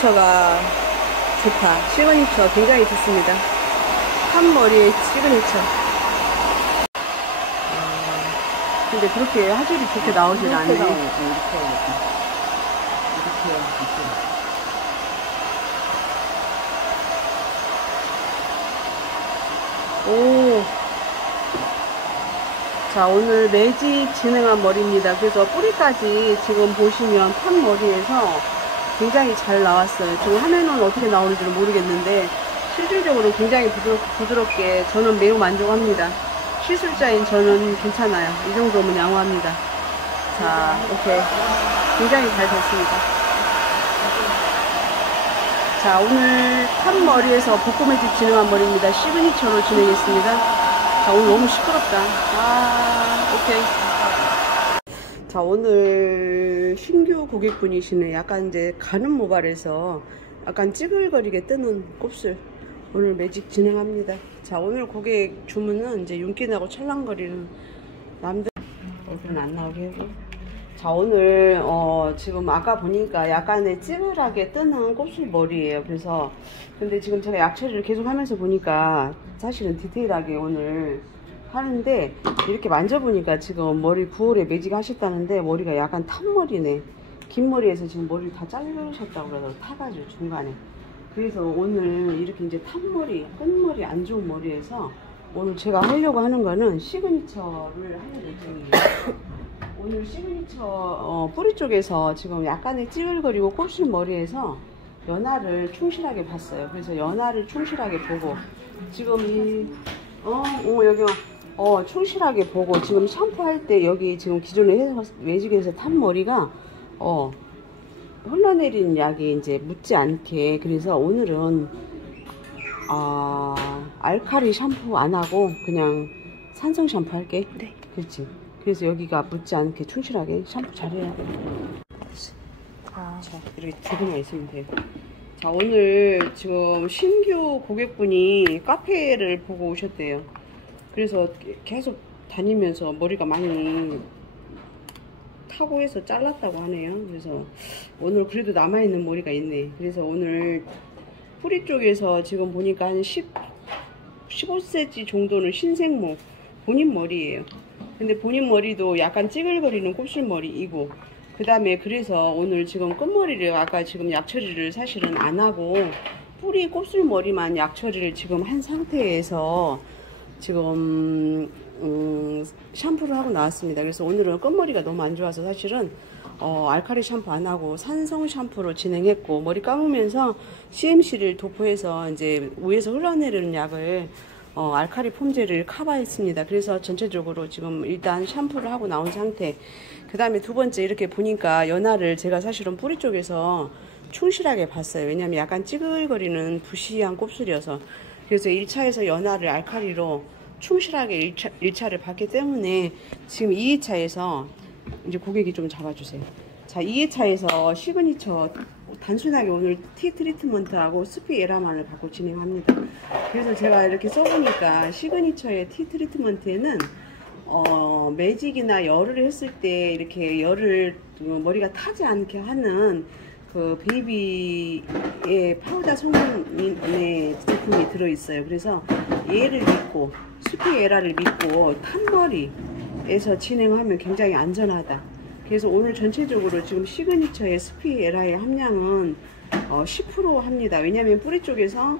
시그니처가 좋다. 시그니처 굉장히 좋습니다. 탑머리의 시그니처. 근데 그렇게 화질이 좋게 나오질 않네. 이렇게 해야겠다. 오. 자, 오늘 매직 진행한 머리입니다. 그래서 뿌리까지 지금 보시면 탑머리에서 굉장히 잘 나왔어요. 지금 화면은 어떻게 나오는지는 모르겠는데 실질적으로 굉장히 부드럽게 저는 매우 만족합니다. 시술자인 저는 괜찮아요. 이 정도면 양호합니다. 자, 오케이. 굉장히 잘 됐습니다. 자, 오늘 탑머리에서 복고매직 진행한 머리입니다. 시그니처로 진행했습니다. 자, 오늘 너무 시끄럽다. 오케이. 자, 오늘 신규 고객분이시네. 약간 이제 가는 모발에서 약간 찌글거리게 뜨는 곱슬. 오늘 매직 진행합니다. 자, 오늘 고객 주문은 이제 윤기나고 찰랑거리는 남들 얼굴은 안 나오게 하고. 자, 오늘 지금 아까 보니까 약간의 찌글하게 뜨는 곱슬 머리예요. 그래서 근데 지금 제가 약처리를 계속 하면서 보니까 사실은 디테일하게 오늘 하는데 이렇게 만져보니까 지금 머리 9월에 매직 하셨다는데 머리가 약간 탑머리네. 긴 머리에서 지금 머리를 다 자르셨다고 그러더라고요. 타가지고 중간에. 그래서 오늘 이렇게 이제 탑머리, 끝머리 안 좋은 머리에서 오늘 제가 하려고 하는 거는 시그니처를 하는 예정이에요. 오늘 시그니처 뿌리 쪽에서 지금 약간의 찌글거리고 곱슬 머리에서 연화를 충실하게 봤어요. 그래서 연화를 충실하게 보고 지금 여기 충실하게 보고 지금 샴푸할 때 여기 지금 기존에 매직에서 탄 머리가 흘러내리는 약이 이제 묻지 않게. 그래서 오늘은 알칼리 샴푸 안 하고 그냥 산성 샴푸 할게. 네. 그렇지. 그래서 여기가 묻지 않게 충실하게 샴푸 잘해야 돼. 자, 이렇게 두 개만 있으면 돼요. 자, 오늘 지금 신규 고객분이 카페를 보고 오셨대요. 그래서 계속 다니면서 머리가 많이 타고 해서 잘랐다고 하네요. 그래서 오늘 그래도 남아있는 머리가 있네. 그래서 오늘 뿌리 쪽에서 지금 보니까 한 15cm 정도는 신생모 본인 머리예요. 근데 본인 머리도 약간 찌글거리는 곱슬머리이고, 그 다음에 그래서 오늘 지금 끝머리를 아까 지금 약처리를 사실은 안 하고 뿌리 곱슬머리만 약처리를 지금 한 상태에서 지금 샴푸를 하고 나왔습니다. 그래서 오늘은 끝머리가 너무 안 좋아서 사실은 알칼리 샴푸 안 하고 산성 샴푸로 진행했고, 머리 감으면서 CMC를 도포해서 이제 위에서 흘러내리는 약을 알칼리 폼젤을 커버했습니다. 그래서 전체적으로 지금 일단 샴푸를 하고 나온 상태. 그 다음에 두 번째 이렇게 보니까 연화를 제가 사실은 뿌리 쪽에서 충실하게 봤어요. 왜냐면 약간 찌글거리는 부시한 곱슬이어서. 그래서 1차에서 연화를 알칼리로 충실하게 1차를 봤기 때문에 지금 2회차에서 이제 고객이 좀 잡아주세요. 자, 2회차에서 시그니처 단순하게 오늘 티 트리트먼트하고 스피 에라만을 갖고 진행합니다. 그래서 제가 이렇게 써보니까 시그니처의 티 트리트먼트에는 매직이나 열을 했을 때 이렇게 열을 머리가 타지 않게 하는 그 베이비의 파우더 성분의 제품이 들어있어요. 그래서 얘를 믿고 스피 에라를 믿고 탄머리에서 진행하면 굉장히 안전하다. 그래서 오늘 전체적으로 지금 시그니처의 스피 에라의 함량은 10% 합니다. 왜냐하면 뿌리 쪽에서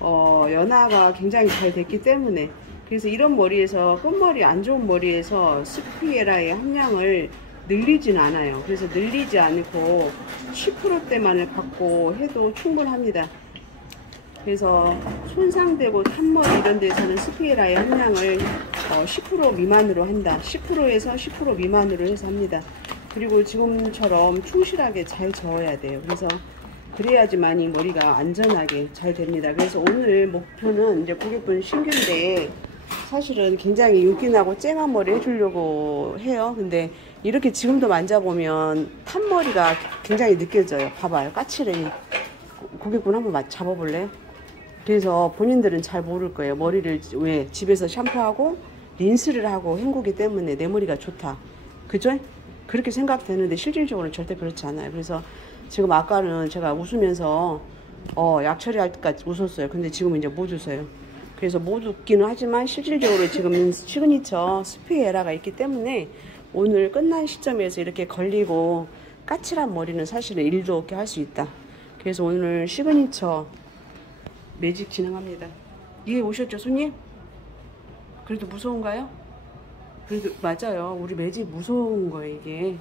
연화가 굉장히 잘 됐기 때문에. 그래서 이런 머리에서 끝머리 안 좋은 머리에서 스피 에라의 함량을 늘리진 않아요. 그래서 늘리지 않고 10%대만을 갖고 해도 충분합니다. 그래서 손상되고 탄머리 이런 데서는 스피 에라의 함량을 10% 미만으로 한다. 10%에서 10% 미만으로 해서 합니다. 그리고 지금처럼 충실하게 잘 저어야 돼요. 그래서 그래야지만 이 머리가 안전하게 잘 됩니다. 그래서 오늘 목표는 이제 고객분 신규인데 사실은 굉장히 윤기나고 쨍한 머리 해주려고 해요. 근데 이렇게 지금도 만져보면 탄머리가 굉장히 느껴져요. 봐봐요. 까칠해. 고객분 한번 잡아볼래요? 그래서 본인들은 잘 모를 거예요. 머리를 왜 집에서 샴푸하고 린스를 하고 헹구기 때문에 내 머리가 좋다. 그죠? 그렇게 생각되는데 실질적으로는 절대 그렇지 않아요. 그래서 지금 아까는 제가 웃으면서 약 처리할 때까지 웃었어요. 근데 지금은 이제 못 웃어요. 그래서 못 웃기는 하지만 실질적으로 지금 시그니처 스피에라가 있기 때문에 오늘 끝난 시점에서 이렇게 걸리고 까칠한 머리는 사실은 일도 없게 할 수 있다. 그래서 오늘 시그니처 매직 진행합니다. 이해 오셨죠, 손님? 그래도 무서운가요? 그래도 맞아요. 우리 매직 무서운 거예요, 이게.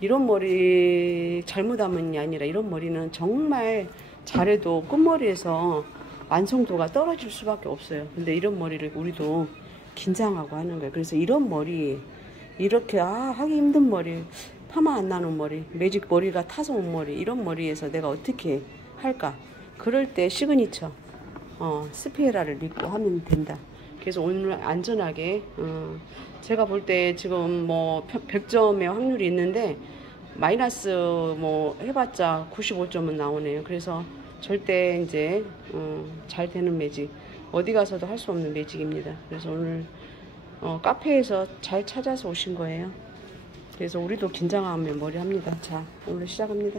이런 머리 잘못하면 이 아니라 이런 머리는 정말 잘해도 끝머리에서 완성도가 떨어질 수밖에 없어요. 근데 이런 머리를 우리도 긴장하고 하는 거예요. 그래서 이런 머리, 이렇게 하기 힘든 머리, 파마 안 나는 머리, 매직 머리가 타서 온 머리, 이런 머리에서 내가 어떻게 할까? 그럴 때 시그니처 스피에라를 믿고 하면 된다. 그래서 오늘 안전하게 제가 볼 때 지금 뭐 100점의 확률이 있는데 마이너스 뭐 해봤자 95점은 나오네요. 그래서 절대 이제 잘 되는 매직, 어디 가서도 할 수 없는 매직입니다. 그래서 오늘 카페에서 잘 찾아서 오신 거예요. 그래서 우리도 긴장하면 머리 합니다. 자, 오늘 시작합니다.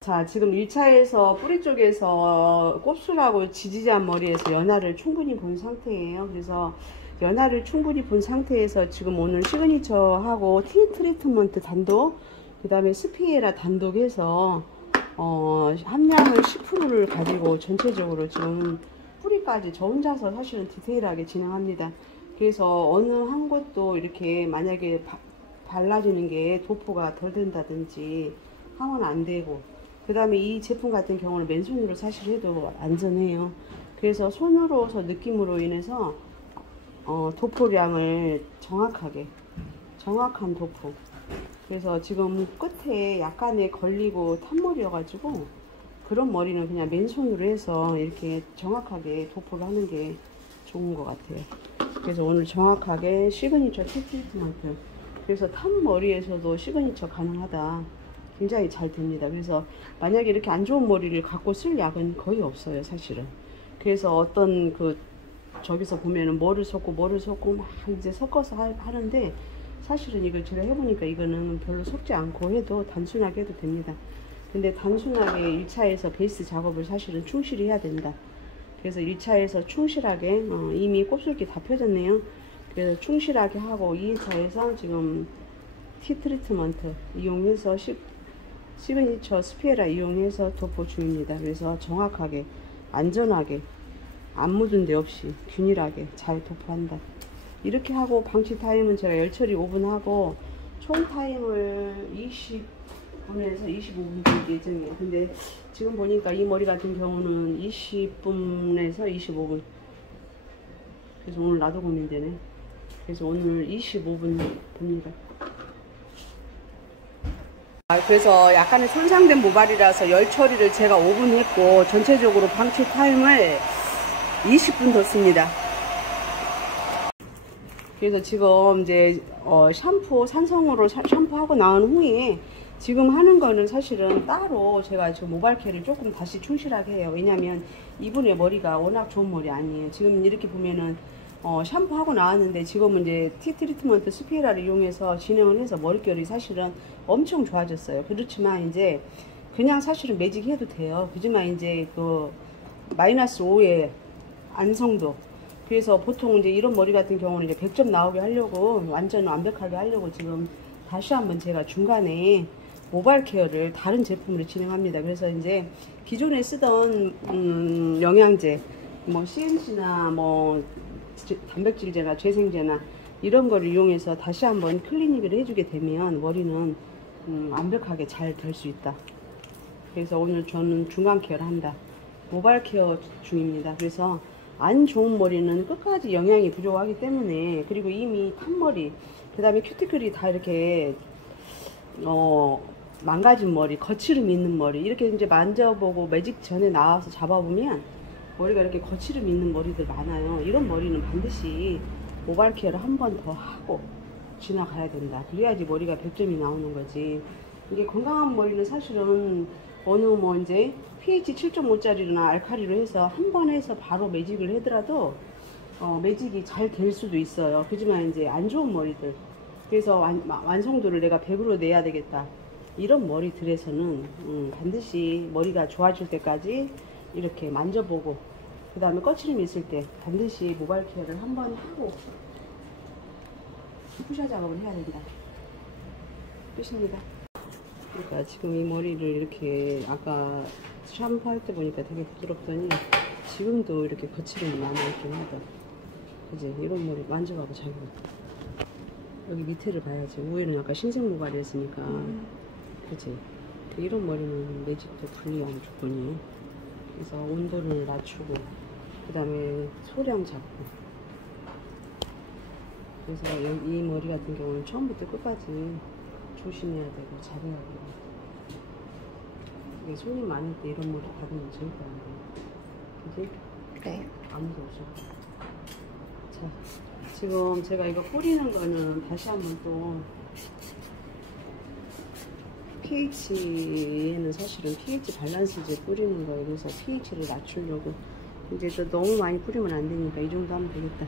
자, 지금 1차에서 뿌리 쪽에서 곱슬하고 지지지한 머리에서 연화를 충분히 본 상태예요. 그래서 연화를 충분히 본 상태에서 지금 오늘 시그니처하고 티 트리트먼트 단독, 그 다음에 스피에라 단독해서 함량을 10%를 가지고 전체적으로 지금 뿌리까지 저 혼자서 사실은 디테일하게 진행합니다. 그래서 어느 한 곳도 이렇게 만약에 발라지는 게 도포가 덜 된다든지 하면 안 되고, 그 다음에 이 제품 같은 경우는 맨손으로 사실 해도 안전해요. 그래서 손으로서 느낌으로 인해서 도포량을 정확한 도포. 그래서 지금 끝에 약간의 걸리고 탄머리여가지고 그런 머리는 그냥 맨손으로 해서 이렇게 정확하게 도포를 하는 게 좋은 것 같아요. 그래서 오늘 정확하게 시그니처 트리트먼트, 그래서 탄 머리에서도 시그니처 가능하다. 굉장히 잘 됩니다. 그래서 만약에 이렇게 안 좋은 머리를 갖고 쓸 약은 거의 없어요, 사실은. 그래서 어떤 저기서 보면은 뭐를 섞고 막 이제 섞어서 하는데, 사실은 이걸 제가 해보니까 이거는 별로 섞지 않고 해도 단순하게 해도 됩니다. 근데 단순하게 1차에서 베이스 작업을 사실은 충실히 해야 된다. 그래서 1차에서 충실하게 이미 곱슬기 다 펴졌네요. 그래서 충실하게 하고 2차에서 지금 티 트리트먼트 이용해서 시그니처 스피에라 이용해서 도포 중입니다. 그래서 정확하게 안전하게 안 묻은 데 없이 균일하게 잘 도포한다. 이렇게 하고 방치 타임은 제가 열처리 5분 하고 총 타임을 20분에서 25분 될 예정이에요. 근데 지금 보니까 이 머리 같은 경우는 20분에서 25분. 그래서 오늘 나도 고민되네. 그래서 오늘 25분 봅니다. 그래서 약간의 손상된 모발이라서 열 처리를 제가 5분 했고 전체적으로 방치 타임을 20분 뒀습니다. 그래서 지금 이제 샴푸 산성으로 샴푸하고 나온 후에 지금 하는 거는 사실은 따로 제가 지금 모발 케어를 조금 다시 충실하게 해요. 왜냐면 이분의 머리가 워낙 좋은 머리 아니에요. 지금 이렇게 보면은 샴푸하고 나왔는데 지금은 이제 티 트리트먼트 스피에라를 이용해서 진행을 해서 머릿결이 사실은 엄청 좋아졌어요. 그렇지만 이제 그냥 사실은 매직 해도 돼요. 그지만 이제 그 마이너스 5의 안성도, 그래서 보통 이제 이런 머리 같은 경우는 이제 100점 나오게 하려고, 완전 완벽하게 하려고 지금 다시 한번 제가 중간에 모발 케어를 다른 제품으로 진행합니다. 그래서 이제 기존에 쓰던 영양제, 뭐 CNC나 뭐 단백질제나 재생제나 이런 거를 이용해서 다시 한번 클리닉을 해주게 되면 머리는 완벽하게 잘 될 수 있다. 그래서 오늘 저는 중간 케어를 한다. 모발 케어 중입니다. 그래서 안 좋은 머리는 끝까지 영양이 부족하기 때문에, 그리고 이미 탄머리, 그 다음에 큐티클이 다 이렇게 망가진 머리, 거칠음 있는 머리, 이렇게 이제 만져보고 매직 전에 나와서 잡아보면 머리가 이렇게 거칠음 있는 머리들 많아요. 이런 머리는 반드시 모발 케어를 한 번 더 하고 지나가야 된다. 그래야지 머리가 100점이 나오는 거지. 이게 건강한 머리는 사실은 어느 뭐 이제 pH 7.5짜리나 알카리로 해서 한 번 해서 바로 매직을 하더라도 매직이 잘 될 수도 있어요. 그지만 이제 안 좋은 머리들, 그래서 완성도를 내가 100으로 내야 되겠다. 이런 머리들에서는 반드시 머리가 좋아질 때까지 이렇게 만져보고 그 다음에 꺼트림이 있을 때 반드시 모발 케어를 한번 하고 푸셔 작업을 해야 된다. 끝입니다. 그러니까 지금 이 머리를 이렇게 아까 샴푸할 때 보니까 되게 부드럽더니 지금도 이렇게 거칠음이 남아있긴 하다. 그지? 이런 머리 만져봐봐 자기가. 여기 밑에를 봐야지. 위에는 아까 흰색 모발이었으니까 그치? 이런 머리는 매직도 불리한 조건이에요. 그래서 온도를 낮추고 그 다음에 소량 잡고 그래서 이 머리 같은 경우는 처음부터 끝까지 조심해야 되고 잘해야 되고 이게 손님 많을 때 이런 머리 받으면 절대 안 돼요. 그지? 네. 아무도 없어. 자, 지금 제가 이거 뿌리는 거는 다시 한번 또 pH에는 사실은 pH 밸런스제 뿌리는 거예요. 그래서 pH를 낮추려고 이제 또 너무 많이 뿌리면 안 되니까 이 정도 하면 되겠다.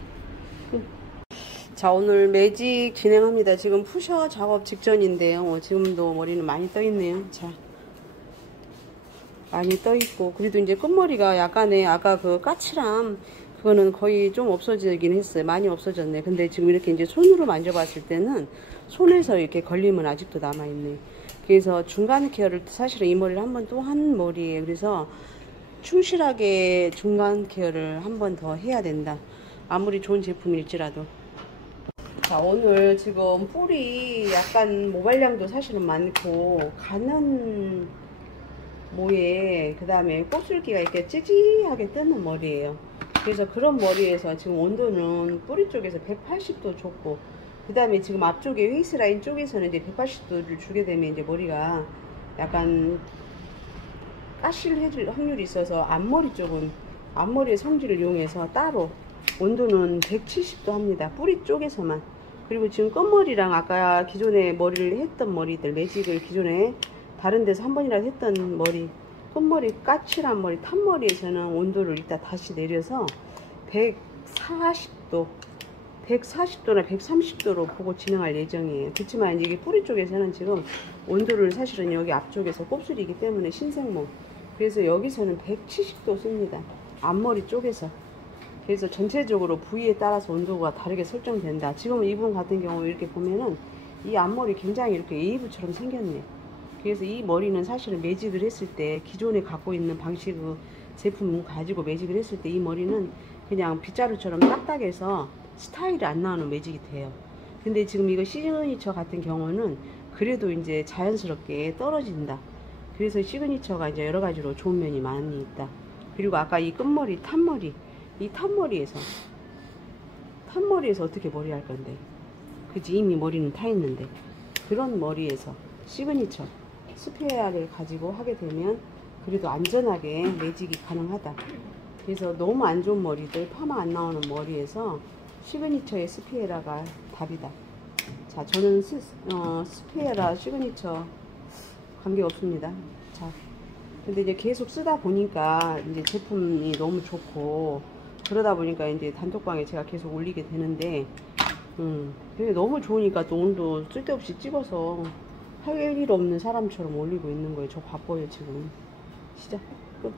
자, 오늘 매직 진행합니다. 지금 푸셔 작업 직전인데요. 지금도 머리는 많이 떠 있네요. 자, 많이 떠 있고 그래도 이제 끝머리가 약간의 아까 그 까칠함 그거는 거의 좀 없어지긴 했어요. 많이 없어졌네. 근데 지금 이렇게 이제 손으로 만져봤을 때는 손에서 이렇게 걸림은 아직도 남아있네. 그래서 중간 케어를 사실은 이 머리를 한 번 또 한 머리예요. 그래서 충실하게 중간 케어를 한 번 더 해야 된다. 아무리 좋은 제품일지라도. 자, 오늘 지금 뿔이 약간 모발량도 사실은 많고 가는 모에 그 다음에 곱슬기가 이렇게 찌지하게 뜨는 머리예요. 그래서 그런 머리에서 지금 온도는 뿌리 쪽에서 180도 줬고 그 다음에 지금 앞쪽에 웨이스라인 쪽에서는 이제 180도를 주게 되면 이제 머리가 약간 까실해질 확률이 있어서 앞머리 쪽은 앞머리의 성질을 이용해서 따로 온도는 170도 합니다. 뿌리 쪽에서만. 그리고 지금 끝머리랑 아까 기존에 머리를 했던 머리들 매직을 기존에 다른 데서 한 번이라도 했던 머리 끝머리 까칠한 머리 탄머리에서는 온도를 이따 다시 내려서 140도 140도나 130도로 보고 진행할 예정이에요. 그렇지만 이게 뿌리 쪽에서는 지금 온도를 사실은 여기 앞쪽에서 곱슬이기 때문에 신생모 그래서 여기서는 170도 씁니다. 앞머리 쪽에서. 그래서 전체적으로 부위에 따라서 온도가 다르게 설정된다. 지금 이분 같은 경우 이렇게 보면은 이 앞머리 굉장히 이렇게 웨이브처럼 생겼네. 그래서 이 머리는 사실은 매직을 했을 때 기존에 갖고 있는 방식 제품 가지고 매직을 했을 때 이 머리는 그냥 빗자루처럼 딱딱해서 스타일이 안 나오는 매직이 돼요. 근데 지금 이거 시그니처 같은 경우는 그래도 이제 자연스럽게 떨어진다. 그래서 시그니처가 이제 여러 가지로 좋은 면이 많이 있다. 그리고 아까 이 끝머리 탄머리 이 탄머리에서 어떻게 머리 할 건데 그치 이미 머리는 타 있는데 그런 머리에서 시그니처 스페어를 가지고 하게 되면 그래도 안전하게 매직이 가능하다. 그래서 너무 안 좋은 머리들 파마 안 나오는 머리에서 시그니처의 스피에라가 답이다. 자, 저는 스피에라 시그니처 관계 없습니다. 자, 근데 이제 계속 쓰다 보니까 이제 제품이 너무 좋고 그러다 보니까 이제 단톡방에 제가 계속 올리게 되는데 근데 너무 좋으니까 또 온도 쓸데없이 찍어서 할 일 없는 사람처럼 올리고 있는 거예요. 저 바빠요 지금. 시작. 끝.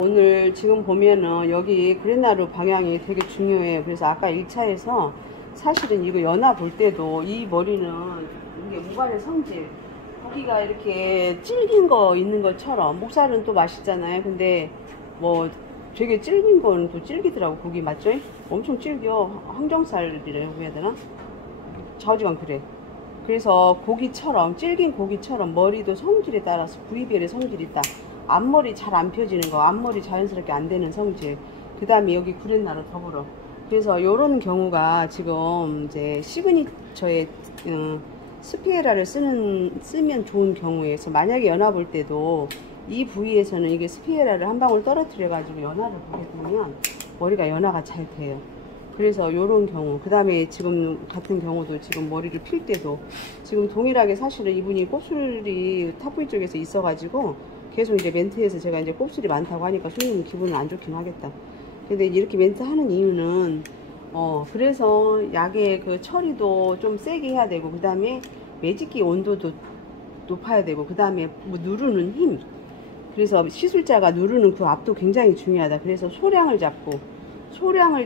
오늘 지금 보면은 여기 그레나루 방향이 되게 중요해요. 그래서 아까 1차에서 사실은 이거 연화 볼 때도 이 머리는 이게 모발의 성질 고기가 이렇게 질긴 거 있는 것처럼 목살은 또 맛있잖아요. 근데 뭐 되게 질긴 거는 또 질기더라고. 고기 맞죠? 엄청 질겨. 항정살이라고 해야 되나? 좌우지간 그래. 그래서 고기처럼 질긴 고기처럼 머리도 성질에 따라서 부위별의 성질이 있다. 앞머리 잘 안 펴지는 거, 앞머리 자연스럽게 안 되는 성질, 그 다음에 여기 구렛나루 더불어. 그래서 요런 경우가 지금 이제 시그니처의 스피에라를 쓰면 좋은 경우에서 만약에 연화 볼 때도 이 부위에서는 이게 스피에라를 한 방울 떨어뜨려 가지고 연화를 보게 되면 머리가 연화가 잘 돼요. 그래서 요런 경우 그 다음에 지금 같은 경우도 지금 머리를 필 때도 지금 동일하게 사실은 이분이 곱슬이 탑부위 쪽에서 있어 가지고 계속 이제 멘트에서 제가 이제 곱슬이 많다고 하니까 손님 기분은 안 좋긴 하겠다. 근데 이렇게 멘트 하는 이유는 그래서 약의 그 처리도 좀 세게 해야 되고 그 다음에 매직기 온도도 높아야 되고, 그 다음에 뭐 누르는 힘, 그래서 시술자가 누르는 그 압도 굉장히 중요하다. 그래서 소량을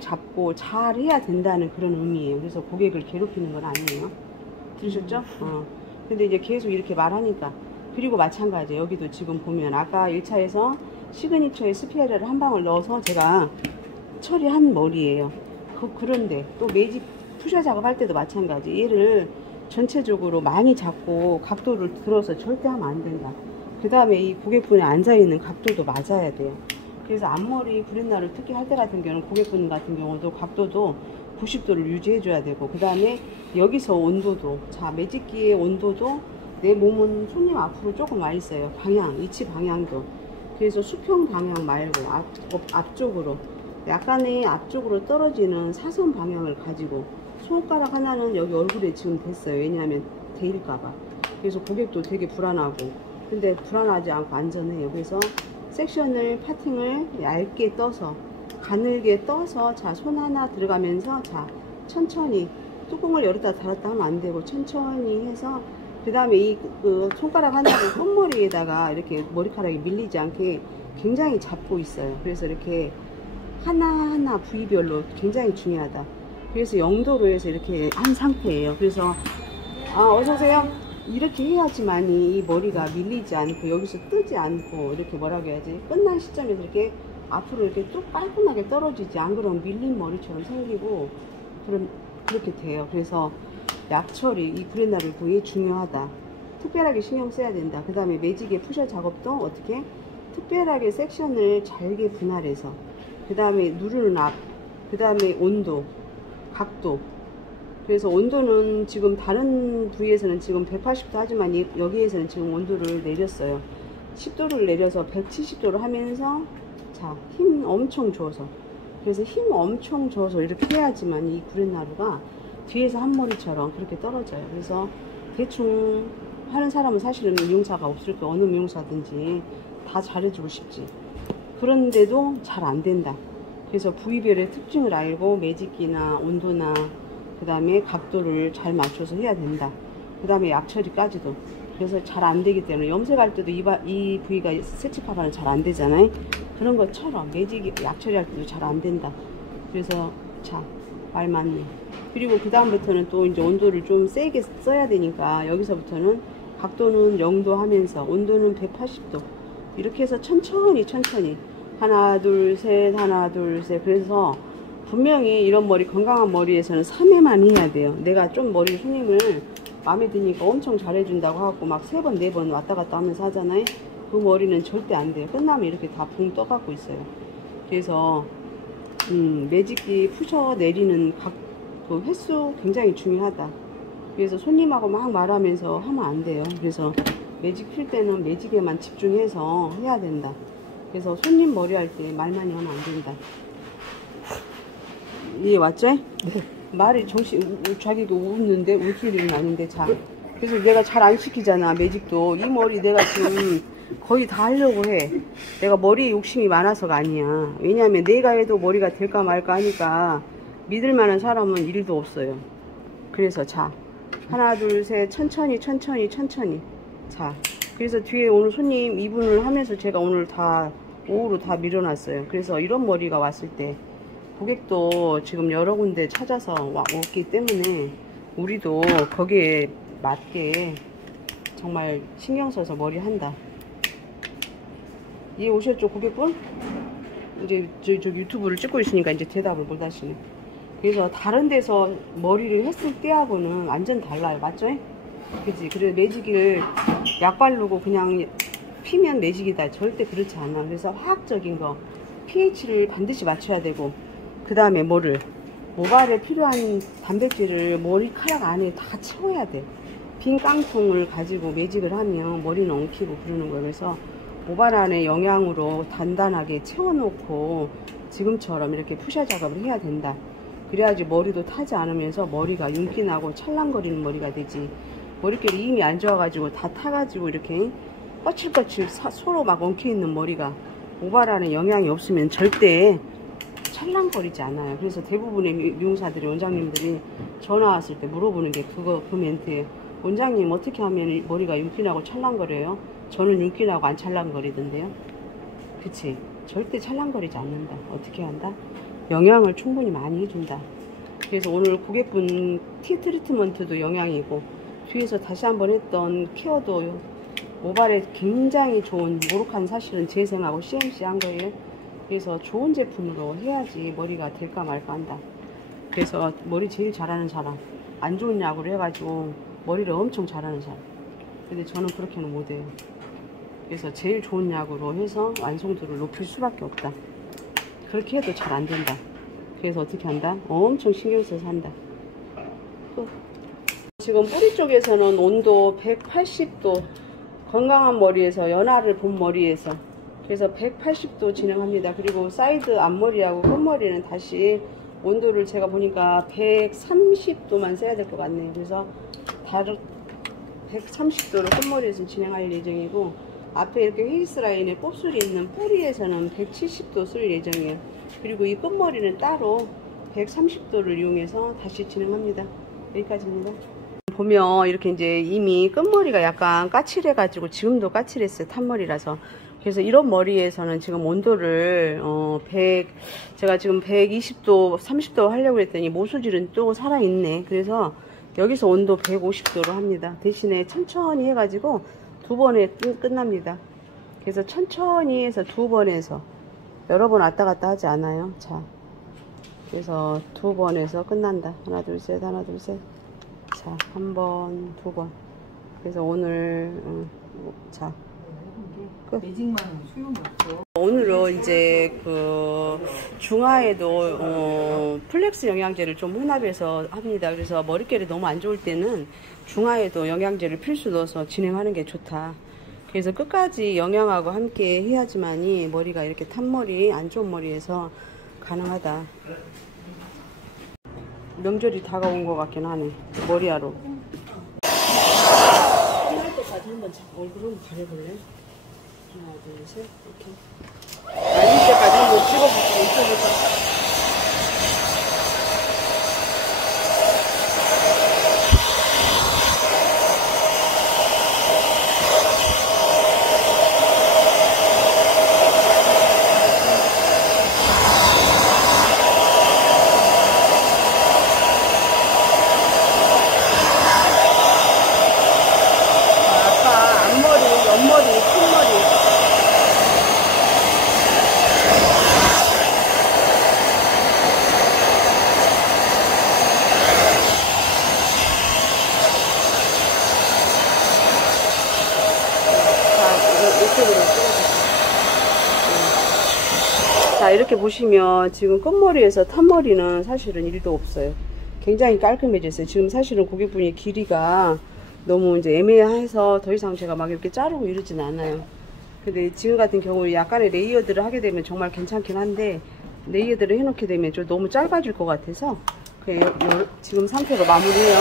잡고 잘 해야 된다는 그런 의미예요. 그래서 고객을 괴롭히는 건 아니에요. 들으셨죠? 근데 이제 계속 이렇게 말하니까. 그리고 마찬가지 여기도 지금 보면 아까 1차에서 시그니처의 스피에라를 한 방울 넣어서 제가 처리한 머리예요. 그런데 또 매직 푸셔 작업할 때도 마찬가지. 얘를 전체적으로 많이 잡고 각도를 들어서 절대 하면 안 된다. 그 다음에 이 고객분이 앉아있는 각도도 맞아야 돼요. 그래서 앞머리 브렛나루 특히 할 때 같은 경우는 고객분 같은 경우도 각도도 90도를 유지해 줘야 되고, 그 다음에 여기서 온도도, 자 매직기의 온도도 내 몸은 손님 앞으로 조금 와 있어요. 방향, 위치 방향도. 그래서 수평 방향 말고 앞쪽으로, 약간의 앞쪽으로 떨어지는 사선 방향을 가지고, 손가락 하나는 여기 얼굴에 지금 됐어요. 왜냐하면 데일까봐. 그래서 고객도 되게 불안하고, 근데 불안하지 않고 안전해요. 그래서 섹션을 파팅을 얇게 떠서, 가늘게 떠서, 자 손 하나 들어가면서, 자 천천히 뚜껑을 열었다 닫았다 하면 안 되고 천천히 해서, 그 다음에 이 손가락 하나를 끝머리에다가 이렇게 머리카락이 밀리지 않게 굉장히 잡고 있어요. 그래서 이렇게 하나하나 부위별로 굉장히 중요하다. 그래서 0도로 해서 이렇게 한 상태예요. 그래서 어서오세요. 이렇게 해야지만이 이 머리가 밀리지 않고 여기서 뜨지 않고, 이렇게 뭐라고 해야지, 끝난 시점에서 이렇게 앞으로 이렇게 뚝 깔끔하게 떨어지지. 안 그러면 밀린 머리처럼 생기고 그렇게 돼요. 그래서 약처리, 이 브렛나루 부위 중요하다. 특별하게 신경 써야 된다. 그 다음에 매직의 푸셔 작업도 어떻게 특별하게 섹션을 잘게 분할해서, 그 다음에 누르는 앞, 그 다음에 온도, 각도. 그래서 온도는 지금 다른 부위에서는 지금 180도 하지만 여기에서는 지금 온도를 내렸어요. 10도를 내려서 170도로 하면서, 자 힘 엄청 줘서, 그래서 힘 엄청 줘서 이렇게 해야지만 이 브렛나루가 뒤에서 한 머리처럼 그렇게 떨어져요. 그래서 대충 하는 사람은 사실은 미용사가 없을 거예요. 어느 미용사든지 다 잘해주고 싶지. 그런데도 잘 안 된다. 그래서 부위별의 특징을 알고 매직기나 온도나 그 다음에 각도를 잘 맞춰서 해야 된다. 그 다음에 약처리까지도. 그래서 잘 안 되기 때문에 염색할 때도 이 부위가 세치카바는 잘 안 되잖아요. 그런 것처럼 매직이 약처리할 때도 잘 안 된다. 그래서 자, 말 맞네. 그리고 그 다음부터는 또 이제 온도를 좀 세게 써야 되니까 여기서부터는 각도는 0도 하면서 온도는 180도 이렇게 해서 천천히 하나 둘 셋 하나 둘 셋. 그래서 분명히 이런 머리, 건강한 머리에서는 3회만 해야 돼요. 내가 좀 머리 손님을 마음에 드니까 엄청 잘해준다고 하고 막 3번 4번 왔다 갔다 하면서 하잖아요. 그 머리는 절대 안 돼요. 끝나면 이렇게 다 붕 떠갖고 있어요. 그래서 매직기 푸셔 내리는 그 횟수 굉장히 중요하다. 그래서 손님하고 막 말하면서 하면 안 돼요. 그래서 매직 필 때는 매직에만 집중해서 해야 된다. 그래서 손님 머리 할 때 말 많이 하면 안 된다. 이해 왔죠? 네. 말이 자기도 웃는데 울 소리는 아닌데. 자, 그래서 내가 잘 안 시키잖아. 매직도 이 머리 내가 지금 거의 다 하려고 해. 내가 머리에 욕심이 많아서가 아니야. 왜냐하면 내가 해도 머리가 될까 말까 하니까 믿을 만한 사람은 1도 없어요. 그래서 자, 하나 둘 셋 천천히. 자, 그래서 뒤에 오늘 손님 이분을 하면서 제가 오늘 다 오후로 다 밀어놨어요. 그래서 이런 머리가 왔을 때 고객도 지금 여러 군데 찾아서 왔기 때문에 우리도 거기에 맞게 정말 신경 써서 머리 한다. 이해 오셨죠, 고객분? 이제 저 유튜브를 찍고 있으니까 이제 대답을 못 하시네. 그래서 다른 데서 머리를 했을 때하고는 완전 달라요. 맞죠? 그치? 그래서 매직을 약 바르고 그냥 피면 매직이다. 절대 그렇지 않아. 그래서 화학적인 거 pH를 반드시 맞춰야 되고, 그 다음에 모발에 필요한 단백질을 머리카락 안에 다 채워야 돼. 빈 깡통을 가지고 매직을 하면 머리는 엉키고 그러는 거예요. 그래서 모발 안에 영양으로 단단하게 채워놓고 지금처럼 이렇게 푸셔 작업을 해야 된다. 그래야지 머리도 타지 않으면서 머리가 윤기 나고 찰랑거리는 머리가 되지. 머릿결이 이미 안 좋아가지고 다 타가지고 이렇게 거칠거칠 서로 막 엉켜있는 머리가 모발 안에 영양이 없으면 절대 찰랑거리지 않아요. 그래서 대부분의 미용사들이, 원장님들이 전화 왔을 때 물어보는 게 그 멘트예요. 원장님 어떻게 하면 머리가 윤기나고 찰랑거려요? 저는 윤기나고 안 찰랑거리던데요. 그치? 절대 찰랑거리지 않는다. 어떻게 한다? 영양을 충분히 많이 해준다. 그래서 오늘 고객분 티 트리트먼트도 영양이고, 뒤에서 다시 한번 했던 케어도 모발에 굉장히 좋은, 모로칸 사실은 재생하고 CMC 한 거예요. 그래서 좋은 제품으로 해야지 머리가 될까 말까 한다. 그래서 머리 제일 잘하는 사람, 안 좋은 약으로 해가지고 머리를 엄청 잘하는 사람. 근데 저는 그렇게는 못해요. 그래서 제일 좋은 약으로 해서 완성도를 높일 수밖에 없다. 그렇게 해도 잘 안 된다. 그래서 어떻게 한다? 엄청 신경 써서 한다. 지금 뿌리 쪽에서는 온도 180도, 건강한 머리에서, 연화를 본 머리에서, 그래서 180도 진행합니다. 그리고 사이드 앞머리하고 끝머리는 다시 온도를 제가 보니까 130도만 써야 될 것 같네요. 그래서 다른 130도로 끝머리에서 진행할 예정이고, 앞에 이렇게 헤이스 라인에 곱슬이 있는 뿌리에서는 170도 쓸 예정이에요. 그리고 이 끝머리는 따로 130도를 이용해서 다시 진행합니다. 여기까지입니다. 보면 이렇게 이제 이미 끝머리가 약간 까칠해 가지고, 지금도 까칠했어요. 탄머리라서. 그래서 이런 머리에서는 지금 온도를 제가 지금 120도 30도 하려고 했더니 모수질은 또 살아있네. 그래서 여기서 온도 150도로 합니다. 대신에 천천히 해가지고 2번에 끝납니다. 그래서 천천히 해서 2번에서 여러 번 왔다 갔다 하지 않아요. 자, 그래서 2번에서 끝난다. 하나 둘 셋, 하나 둘 셋. 자, 1번 2번. 그래서 오늘 자, 매직만은 소용없어. 오늘은 이제 그 중화에도 플렉스 영양제를 좀 혼합해서 합니다. 그래서 머릿결이 너무 안 좋을 때는 중화에도 영양제를 필수 넣어서 진행하는 게 좋다. 그래서 끝까지 영양하고 함께 해야지만이 머리가 이렇게 탄머리, 안 좋은 머리에서 가능하다. 명절이 다가온 것 같긴 하네. 머리하러. 끝날 때까지 한번 얼굴 한번 가려볼래? 하나, 둘, 셋, 이렇게. 말릴 때까지 한번 찍어보고 있어보자. 자, 이렇게 보시면 지금 끝머리에서 탄머리는 사실은 1도 없어요. 굉장히 깔끔해졌어요. 지금 사실은 고객분이 길이가 너무 이제 애매해서 더 이상 제가 막 이렇게 자르고 이러진 않아요. 근데 지금 같은 경우에 약간의 레이어드를 하게 되면 정말 괜찮긴 한데, 레이어드를 해놓게 되면 좀 너무 짧아질 것 같아서 지금 상태로 마무리해요.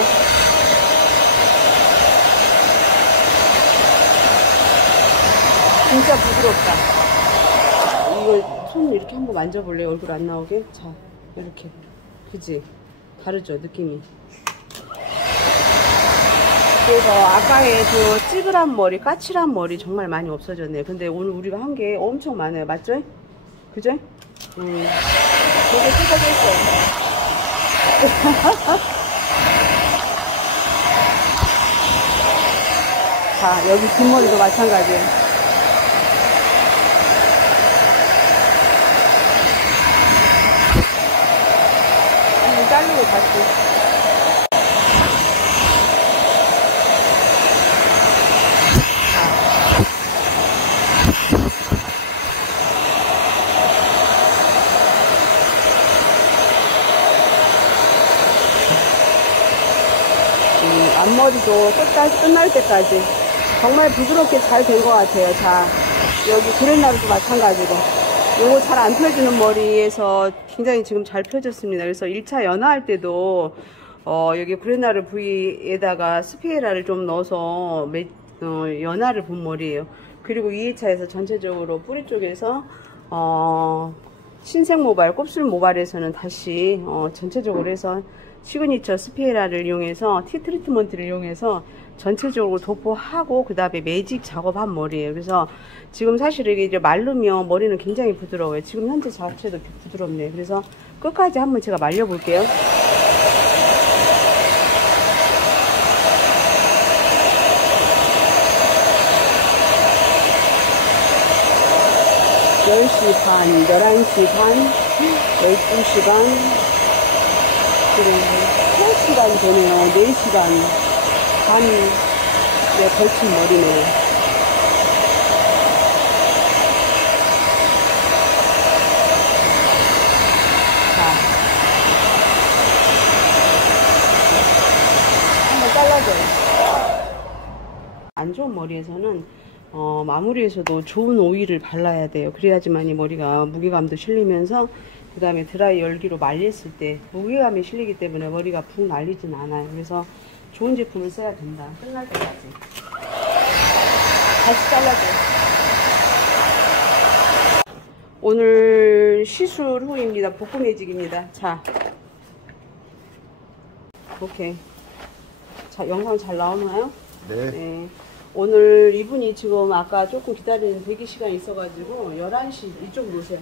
진짜 부드럽다. 이걸 손 이렇게 한번 만져볼래요? 얼굴 안 나오게? 자, 이렇게. 그지? 다르죠? 느낌이. 그래서 아까의 그 찌그란 머리, 까칠한 머리 정말 많이 없어졌네요. 근데 오늘 우리가 한 게 엄청 많아요. 맞죠? 그죠? 되게 찢어져 있어요. 자, 여기 뒷머리도 마찬가지예요. 자르고 다시. 앞머리도 끝날 때까지 정말 부드럽게 잘 된 것 같아요. 자, 여기 그랜나루도 마찬가지고, 요거 잘 안 펴지는 머리에서 굉장히 지금 잘 펴졌습니다. 그래서 1차 연화할 때도 여기 그랜나루 부위에다가 스피에라를 좀 넣어서 연화를 본 머리예요. 그리고 2회차에서 전체적으로 뿌리 쪽에서 신생 모발, 곱슬 모발에서는 다시 전체적으로 해서 시그니처 스피에라를 이용해서 티 트리트먼트를 이용해서 전체적으로 도포하고 그 다음에 매직 작업한 머리예요. 그래서 지금 사실 이게 이제 마르면 머리는 굉장히 부드러워요. 지금 현재 자체도 부드럽네요. 그래서 끝까지 한번 제가 말려 볼게요. (10시) 반, (11시) 반, (12시) 반, 지금 3시간 되네요. 4시간 반에 걸친 머리네요. 자, 한번 잘라줘요. 안 좋은 머리에서는 마무리에서도 좋은 오일을 발라야 돼요. 그래야지만 이 머리가 무게감도 실리면서 그 다음에 드라이 열기로 말렸을 때 무게감이 실리기 때문에 머리가 푹 날리진 않아요. 그래서 좋은 제품을 써야 된다. 끝날 때까지. 다시 잘라줘요. 오늘 시술 후입니다. 복구 매직입니다. 자, 오케이. 자, 영상 잘 나오나요? 네. 네. 오늘 이분이 지금 아까 조금 기다리는 대기 시간이 있어가지고 11시 이쪽 놓으세요.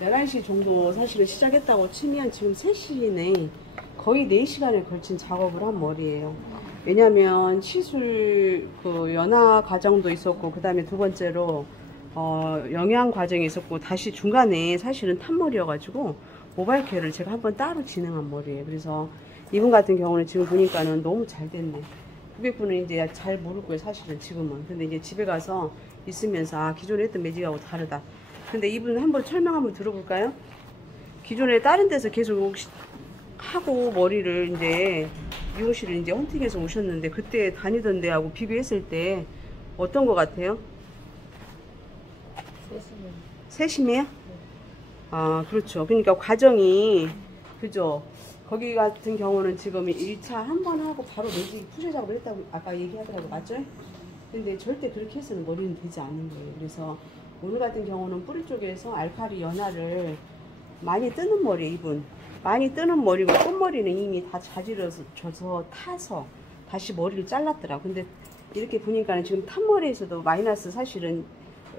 11시 정도 사실은 시작했다고 치면 지금 3시네. 거의 4시간에 걸친 작업을 한 머리예요. 왜냐면 시술 그 연화 과정도 있었고 그 다음에 두 번째로 영양 과정이 있었고 다시 중간에 사실은 탄머리여가지고 모발 케어를 제가 한번 따로 진행한 머리예요. 그래서 이분 같은 경우는 지금 보니까는 너무 잘 됐네. 고객분은 이제 잘 모를 거예요, 사실은 지금은. 근데 이제 집에 가서 있으면서 아, 기존에 했던 매직하고 다르다. 근데 이분 한번 설명 한번 들어볼까요? 기존에 다른 데서 계속 하고 머리를 이제 미용실을 이제 헌팅해서 오셨는데 그때 다니던 데하고 비교했을 때 어떤 것 같아요? 세심해요? 네. 아, 그렇죠. 그러니까 과정이 그죠. 거기 같은 경우는 지금 1차 한 번 하고 바로 매직 푸셔 작업을 했다고 아까 얘기하더라고. 맞죠? 근데 절대 그렇게 해서는 머리는 되지 않는 거예요. 그래서 오늘 같은 경우는 뿌리 쪽에서 알칼리 연화를 많이 뜨는 머리 이분 많이 뜨는 머리고 끝머리는 이미 다 자지러져서 타서 다시 머리를 잘랐더라. 근데 이렇게 보니까는 지금 탄 머리에서도 마이너스 사실은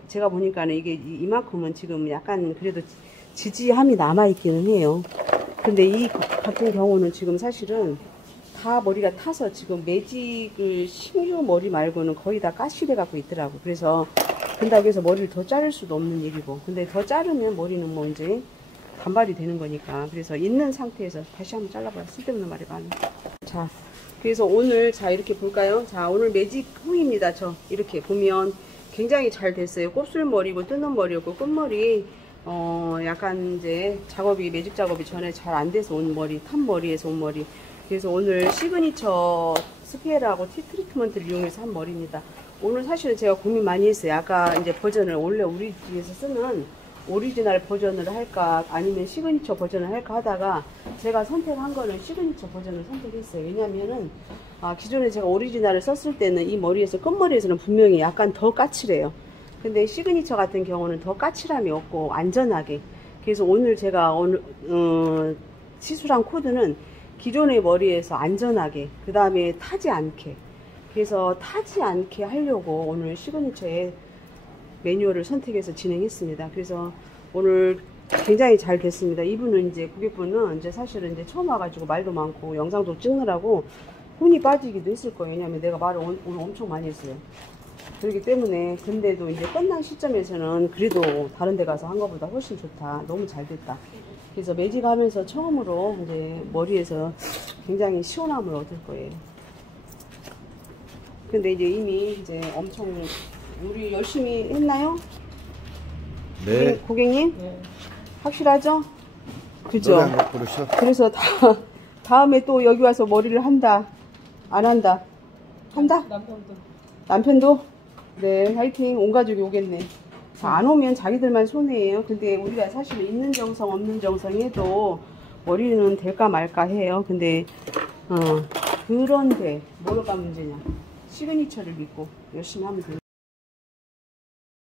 제가 보니까는 이게 이만큼은 지금 약간 그래도 지지함이 남아있기는 해요. 근데 이 같은 경우는 지금 사실은 다 머리가 타서 지금 매직을 신규 머리 말고는 거의 다 가시돼 갖고 있더라고. 그래서 그런다고 해서 머리를 더 자를 수도 없는 일이고 근데 더 자르면 머리는 뭐 이제 단발이 되는 거니까 그래서 있는 상태에서 다시 한번 잘라봐요. 쓸데없는 말이 많아. 자, 그래서 오늘 자 이렇게 볼까요? 자, 오늘 매직 후입니다. 저 이렇게 보면 굉장히 잘 됐어요. 곱슬머리고 뜨는 머리였고 끝머리 약간 이제 작업이 매직 작업이 전에 잘 안 돼서 온 머리, 탄 머리에서 온 머리. 그래서 오늘 시그니처 스피에라하고 티 트리트먼트를 이용해서 한 머리입니다. 오늘 사실은 제가 고민 많이 했어요. 아까 이제 버전을 원래 우리 집에서 쓰는 오리지널 버전을 할까 아니면 시그니처 버전을 할까 하다가 제가 선택한 거는 시그니처 버전을 선택했어요. 왜냐면은 기존에 제가 오리지널을 썼을 때는 이 머리에서 끝머리에서는 분명히 약간 더 까칠해요. 근데 시그니처 같은 경우는 더 까칠함이 없고 안전하게. 그래서 오늘 제가 시술한 코드는 기존의 머리에서 안전하게 그 다음에 타지 않게, 그래서 타지 않게 하려고 오늘 시그니처의 매뉴얼을 선택해서 진행했습니다. 그래서 오늘 굉장히 잘 됐습니다. 이분은 이제 고객분은 이제 사실은 이제 처음 와가지고 말도 많고 영상도 찍느라고 혼이 빠지기도 했을 거예요. 왜냐면 내가 말을 오늘 엄청 많이 했어요. 그렇기 때문에 근데도 이제 끝난 시점에서는 그래도 다른 데 가서 한 것보다 훨씬 좋다. 너무 잘 됐다. 그래서 매직하면서 처음으로 이제 머리에서 굉장히 시원함을 얻을 거예요. 근데 이제 이미 이제 엄청 우리 열심히 했나요? 네. 고객님? 네. 확실하죠? 그죠? 노래 한곡 부르셔. 그래서 다음에 또 여기 와서 머리를 한다. 안 한다? 한다? 남편도. 남편도? 네, 화이팅. 온 가족이 오겠네. 자, 안 오면 자기들만 손해예요. 근데 우리가 사실 있는 정성 없는 정성 해도 머리는 될까 말까 해요. 근데 그런데 뭐가 문제냐? 시그니처를 믿고 열심히 하면 돼요.